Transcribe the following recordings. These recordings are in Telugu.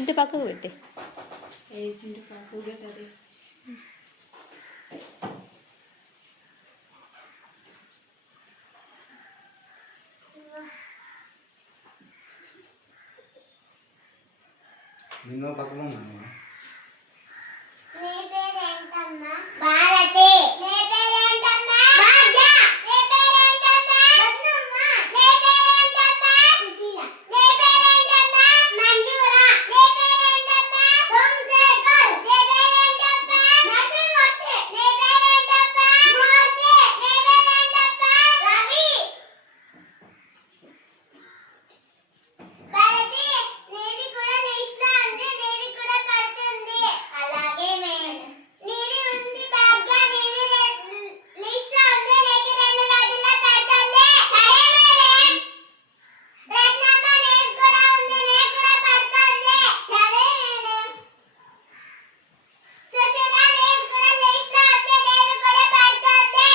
చింటు పక్కకు పెట్టే చింటు పక్కకు పెట్టది. నిన్న పక్కన ఉన్నాను. నీ పేరేంటమ్మా? భారతి. నీ పేరేంటమ్మా? భాగ్య. నీ పేరేంటమ్మా? రత్నమ్మ. నీ పేరేంటమ్మా? సుశీల. నీ పేరేంటమ్మా? మంజుల. నీ పేరేంటమ్మా? సోమశేఖర్. నీ పేరేంటమ్మా? నరసింహమూర్తి. నీ పేరేంటమ్మా? మూర్తి. నీ పేరేంటమ్మా? రవి. భారతి, నీది కూడా లిస్ట్ లో ఉంది, నీది కూడా పడుతుంది. అలాగే మేడం. నీది ఉంది భాగ్య, నీది లిస్ట్ లో ఉంది, నీకు 2 రోజుల్లో పడుతుంది. సరే మేడం. రత్నమ్మ, నీది కూడా ఉంది, నీకు కూడా పడుతుంది. సరే మేడం. సుశీల, నీది కూడా లిస్ట్ లో ఉంది, నీది కూడా పడుతుంది.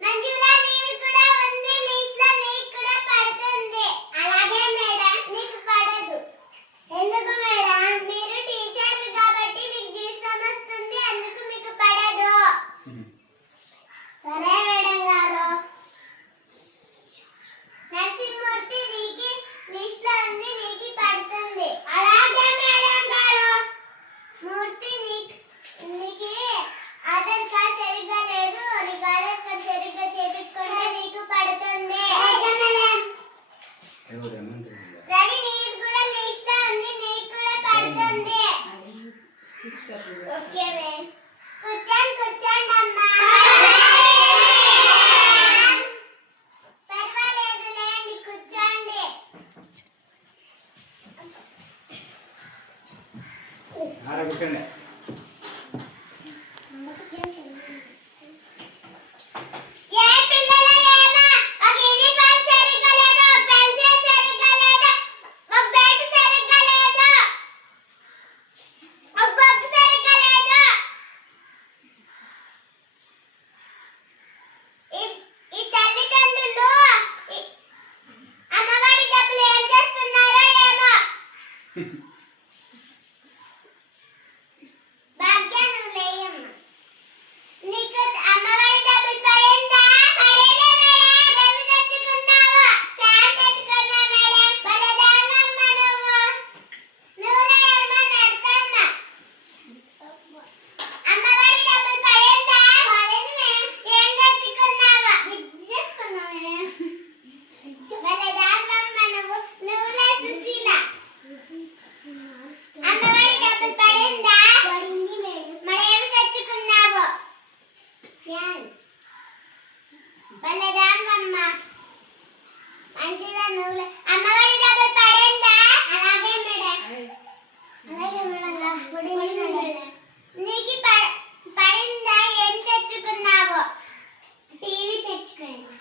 మంజుల, నీది కూడా ఉంది లిస్ట్ లో, నీకు కూడా పడుతుంది. అలాగే మేడం. నీకు పడదు. ఎందుకు మేడం? మీరు టీచర్లు కాబట్టి మీకు జీతం వస్తుంది, అందుకు మీకు పడదు. సరే మేడం గారు. నరసింహమూర్తి, నీకు లిస్ట్ లో ఉంది, నీకు పడుతుంది. అలాగే మేడం గారు. మూర్తి, నీకు ఆధార్ కార్డ్ సరిగ్గా లేదు, నీకు ఆధార్ కార్డ్ సరిగ్గా చేపించుకుంటే నీకు పడుతుంది. రవి, నీకు కూడా లిస్ట్ లో ఉంది, నీకు కూడా పడుతుంది. Okay madam. కూర్చోండి అమ్మా. పర్వాలేదు లేండి, కూర్చోండి. కూర్చోండి. ఏ పిల్లలు ఏమా? ఒక యూనిఫామ్ సరిగ్గా లేదు, ఒక పెన్సిల్ సరిగ్గా లేదు, ఒక బెల్ట్ సరిగ్గా లేదు, ఒక బొగ్గు సరిగ్గా లేదు. ఈ తల్లిదండ్రులు అమ్మఒడి డబ్బులు ఏం చేస్తున్నారో ఏమో. భాగ్య, నువ్వు లేయమ్మా. నీకు అమ్మఒడి డబ్బులు పడిందా? పడింది మేడం. ఏమి తెచ్చుకున్నావు? ఫ్యాన్ తెచ్చుకున్నా మేడం. బలదానమ్మ నువ్వు. నువ్వులేయమ్మ నడతమ్మ. అమ్మఒడి డబ్బులు పడిందా? పడింది మేడం. ఏం తెచ్చుకున్నావు? విద్య చేసుకున్నా మేడం. బలదానమ్మ నువ్వు. నువ్వులే సుశీల. అమ్మఒడి డబ్బులు పడిందా? పడింది మేడం. మరేమి తెచ్చుకున్నావు? ఫ్యాన్. బలదానమ్మ. మంచిదా నువ్వులే. అమ్మఒడి డబ్బులు పడిందా? అలాగే మేడం. అలాగే మేడం. నాకు పడింది మేడం. నీకు పడిందా? ఏం తెచ్చుకున్నావు? టీవీ తెచ్చుకున్నాను.